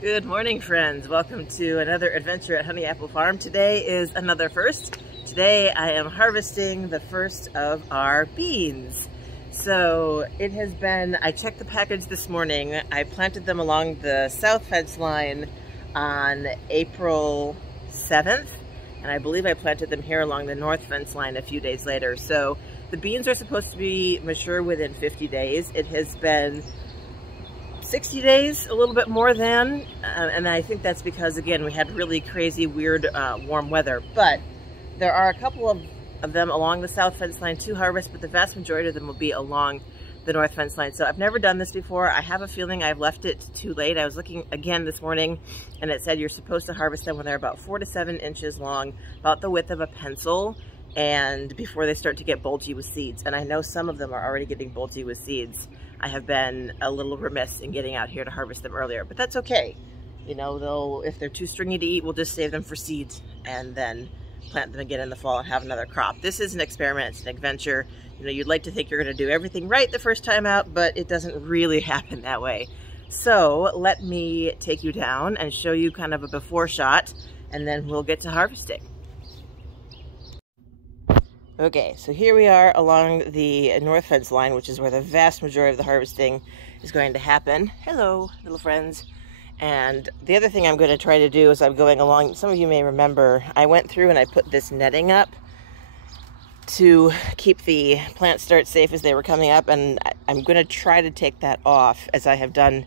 Good morning, friends. Welcome to another adventure at Honey Apple Farm. Today is another first. Today I am harvesting the first of our beans. So it has been, I checked the package this morning. I planted them along the south fence line on April 7th, and I believe I planted them here along the north fence line a few days later. So the beans are supposed to be mature within 50 days. It has been 60 days, a little bit more than, and I think that's because, again, we had really crazy, weird, warm weather. But there are a couple of them along the south fence line to harvest, but the vast majority of them will be along the north fence line. So I've never done this before. I have a feeling I've left it too late. I was looking again this morning, and it said you're supposed to harvest them when they're about 4 to 7 inches long, about the width of a pencil, and before they start to get bulgy with seeds. And I know some of them are already getting bulgy with seeds. I have been a little remiss in getting out here to harvest them earlier, but that's okay. You know, if they're too stringy to eat, we'll just save them for seeds and then plant them again in the fall and have another crop. This is an experiment, it's an adventure. You know, you'd like to think you're gonna do everything right the first time out, but it doesn't really happen that way. So let me take you down and show you kind of a before shot, and then we'll get to harvesting. Okay, so here we are along the north fence line, which is where the vast majority of the harvesting is going to happen. Hello, little friends. And the other thing I'm going to try to do as I'm going along, some of you may remember, I went through and I put this netting up to keep the plant starts safe as they were coming up, and I'm going to try to take that off, as I have done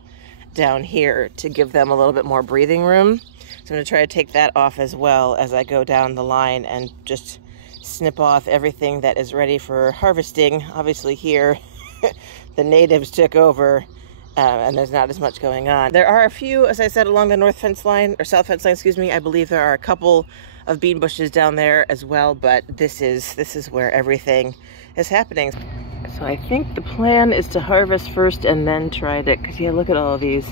down here, to give them a little bit more breathing room. So I'm going to try to take that off as well as I go down the line and just snip off everything that is ready for harvesting. Obviously here the natives took over and there's not as much going on. There are a few, as I said, along the north fence line, or south fence line, excuse me. I believe there are a couple of bean bushes down there as well, but this is where everything is happening. So I think the plan is to harvest first and then try to, because yeah, look at all of these.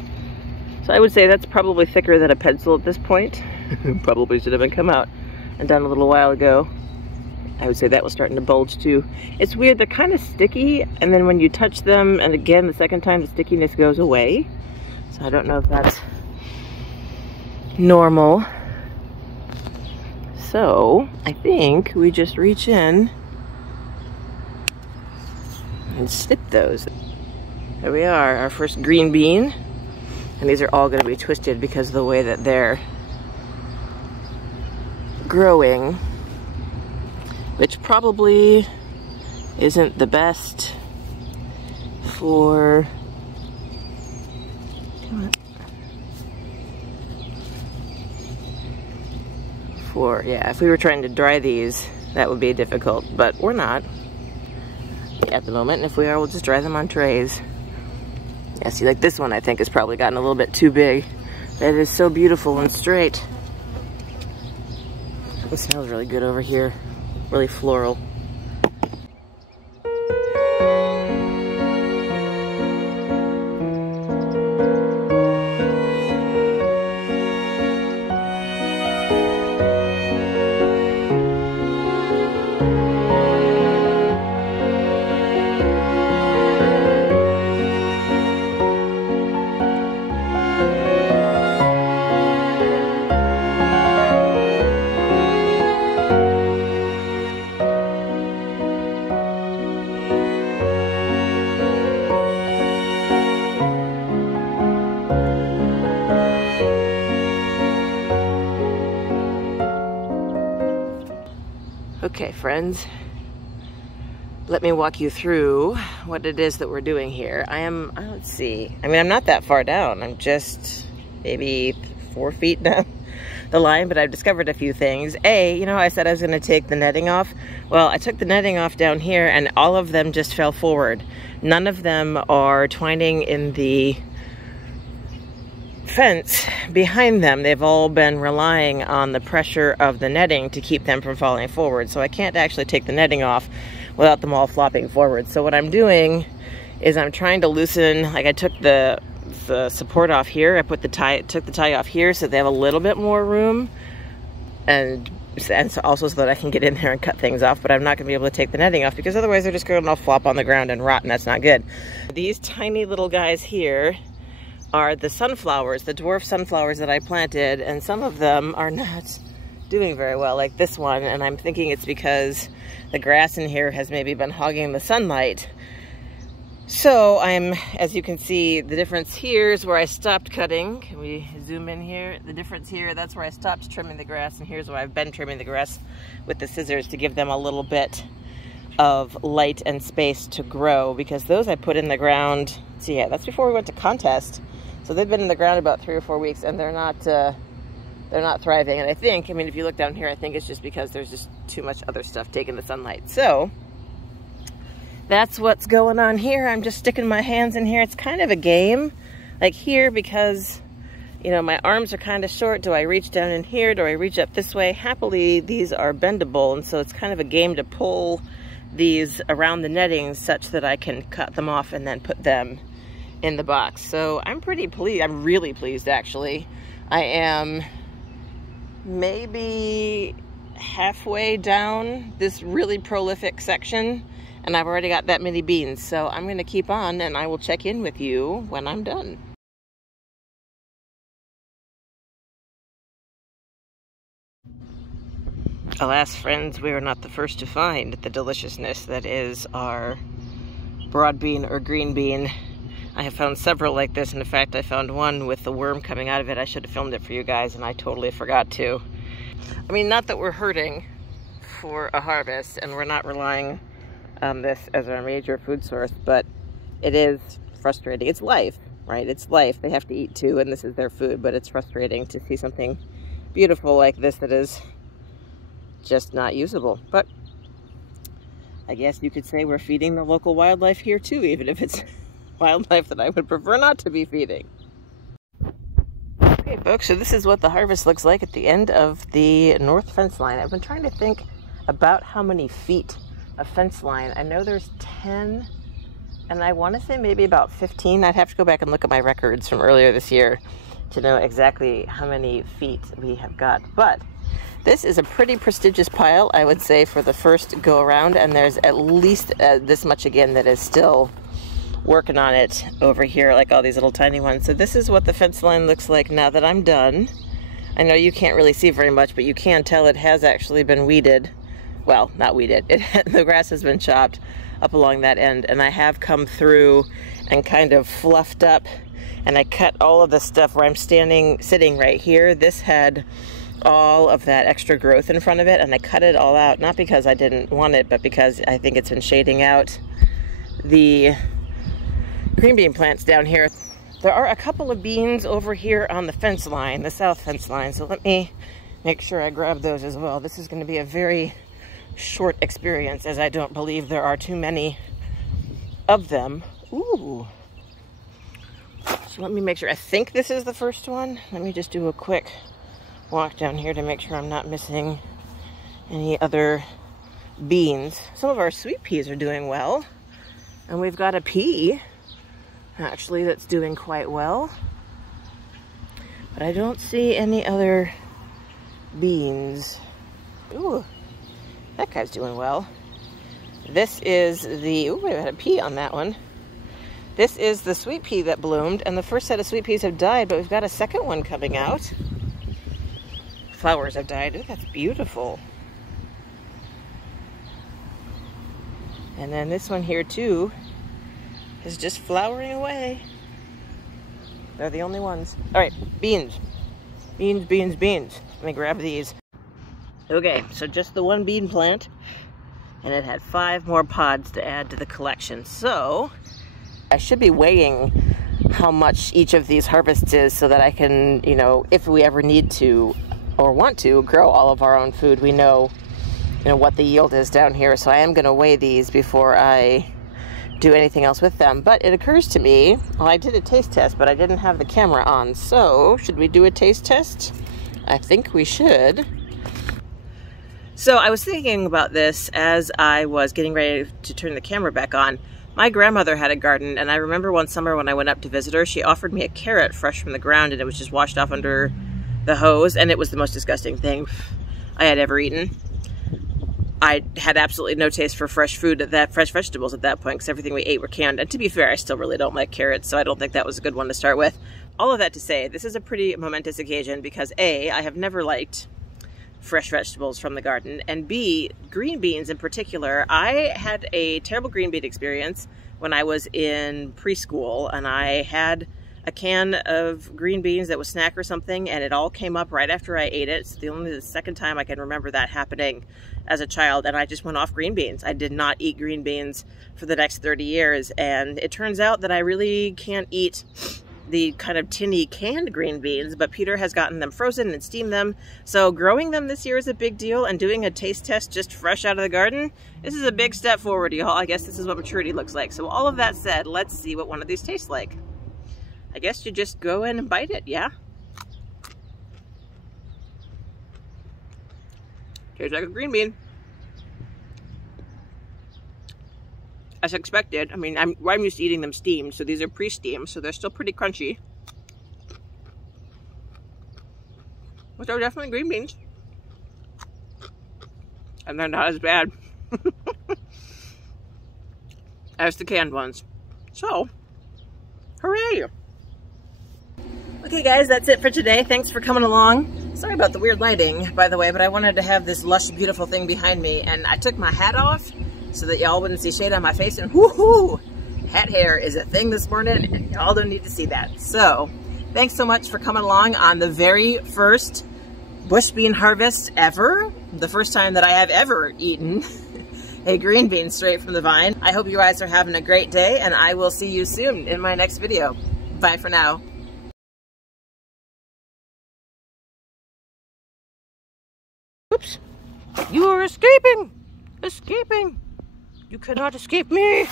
So I would say that's probably thicker than a pencil at this point. Probably should have been come out and done a little while ago. I would say that was starting to bulge too. It's weird, they're kind of sticky, and then when you touch them, and again the second time, the stickiness goes away. So I don't know if that's normal. So I think we just reach in and snip those. There we are, our first green bean. And these are all going to be twisted because of the way that they're growing, which probably isn't the best for, yeah, if we were trying to dry these, that would be difficult, but we're not at the moment. And if we are, we'll just dry them on trays. Yeah, see, like this one I think has probably gotten a little bit too big. That is so beautiful and straight. It smells really good over here. Really floral. Okay, friends, let me walk you through what it is that we're doing here. Let's see, I mean, I'm not that far down. I'm just maybe 4 feet down the line, but I've discovered a few things. You know, I said I was gonna take the netting off. Well, I took the netting off down here and all of them just fell forward. None of them are twining in the fence behind them. They've all been relying on the pressure of the netting to keep them from falling forward. So I can't actually take the netting off without them all flopping forward. So what I'm doing is I'm trying to loosen, like I took the support off here. I took the tie off here so they have a little bit more room, and so also so that I can get in there and cut things off, but I'm not gonna be able to take the netting off because otherwise they're just gonna all flop on the ground and rot, and that's not good. These tiny little guys here are the sunflowers, the dwarf sunflowers that I planted, and some of them are not doing very well, like this one, and I'm thinking it's because the grass in here has maybe been hogging the sunlight. So as you can see, the difference here is where I stopped cutting. Can we zoom in here? The difference here, that's where I stopped trimming the grass, and here's where I've been trimming the grass with the scissors to give them a little bit of light and space to grow, because those I put in the ground, so yeah, that's before we went to contest. So they've been in the ground about 3 or 4 weeks, and they're not thriving. And I think, I mean, if you look down here, I think it's just because there's just too much other stuff taking the sunlight. So that's what's going on here. I'm just sticking my hands in here. It's kind of a game, like here, because, you know, my arms are kind of short. Do I reach down in here? Do I reach up this way? Happily, these are bendable, and so it's kind of a game to pull these around the netting such that I can cut them off and then put them in the box. So I'm pretty pleased. I'm really pleased, actually. I am maybe halfway down this really prolific section, and I've already got that many beans. So I'm going to keep on, and I will check in with you when I'm done. Alas, friends, we are not the first to find the deliciousness that is our broad bean or green bean. I have found several like this, and in fact, I found one with the worm coming out of it. I should have filmed it for you guys, and I totally forgot to. I mean, not that we're hurting for a harvest, and we're not relying on this as our major food source, but it is frustrating. It's life, right? It's life. They have to eat too, and this is their food, but it's frustrating to see something beautiful like this that is just not usable. But I guess you could say we're feeding the local wildlife here too, even if it's wildlife that I would prefer not to be feeding. Okay folks, so this is what the harvest looks like at the end of the north fence line. I've been trying to think about how many feet of fence line. I know there's 10, and I want to say maybe about 15. I'd have to go back and look at my records from earlier this year to know exactly how many feet we have got. But this is a pretty prestigious pile, I would say, for the first go around, and there's at least this much again that is still working on it over here, like all these little tiny ones. So this is what the fence line looks like now that I'm done. I know you can't really see very much, but you can tell it has actually been weeded. Well, not weeded. The grass has been chopped up along that end, and I have come through and kind of fluffed up, and I cut all of the stuff where I'm sitting right here. This had all of that extra growth in front of it, and I cut it all out, not because I didn't want it, but because I think it's been shading out the green bean plants down here. There are a couple of beans over here on the fence line, the south fence line, so let me make sure I grab those as well. This is going to be a very short experience, as I don't believe there are too many of them. Ooh. So let me make sure. I think this is the first one. Let me just do a quick walk down here to make sure I'm not missing any other beans. Some of our sweet peas are doing well, and we've got a pea actually that's doing quite well, but I don't see any other beans. Ooh, that guy's doing well. This is the, ooh, I had a pea on that one. This is the sweet pea that bloomed, and the first set of sweet peas have died, but we've got a second one coming out. Flowers have died. Ooh, that's beautiful. And then this one here too is just flowering away. They're the only ones. All right, beans. Beans, beans, beans. Let me grab these. Okay, so just the one bean plant, and it had 5 more pods to add to the collection. So I should be weighing how much each of these harvests is so that I can, you know, if we ever need to or want to grow all of our own food, we know, you know, what the yield is down here. So I am going to weigh these before I do anything else with them. But it occurs to me, well, I did a taste test, but I didn't have the camera on. So should we do a taste test? I think we should. So I was thinking about this as I was getting ready to turn the camera back on. My grandmother had a garden, and I remember one summer when I went up to visit her, she offered me a carrot fresh from the ground, and it was just washed off under the hose, and it was the most disgusting thing I had ever eaten. I had absolutely no taste for fresh food fresh vegetables at that point, because everything we ate were canned. And to be fair, I still really don't like carrots, so I don't think that was a good one to start with. all of that to say, this is a pretty momentous occasion because A, I have never liked fresh vegetables from the garden, and B, green beans in particular. I had a terrible green bean experience when I was in preschool, and I had a can of green beans that was snack or something, and it all came up right after I ate it. It's the second time I can remember that happening as a child, and I just went off green beans. I did not eat green beans for the next 30 years, and it turns out that I really can't eat the kind of tinny canned green beans, but Peter has gotten them frozen and steamed them. So growing them this year is a big deal, and doing a taste test just fresh out of the garden, this is a big step forward, y'all. I guess this is what maturity looks like. So all of that said, let's see what one of these tastes like. I guess you just go in and bite it, yeah? Tastes like a green bean. As expected. I mean, I'm used to eating them steamed, so these are pre-steamed, so they're still pretty crunchy. But they're definitely green beans. And they're not as bad as the canned ones. So, hooray! Okay guys, that's it for today. Thanks for coming along. Sorry about the weird lighting, by the way, but I wanted to have this lush, beautiful thing behind me, and I took my hat off so that y'all wouldn't see shade on my face, and woohoo! Hat hair is a thing this morning, and y'all don't need to see that. So, thanks so much for coming along on the very first bush bean harvest ever. The first time that I have ever eaten a green bean straight from the vine. I hope you guys are having a great day, and I will see you soon in my next video. Bye for now. Oops. You are escaping! Escaping! You cannot escape me!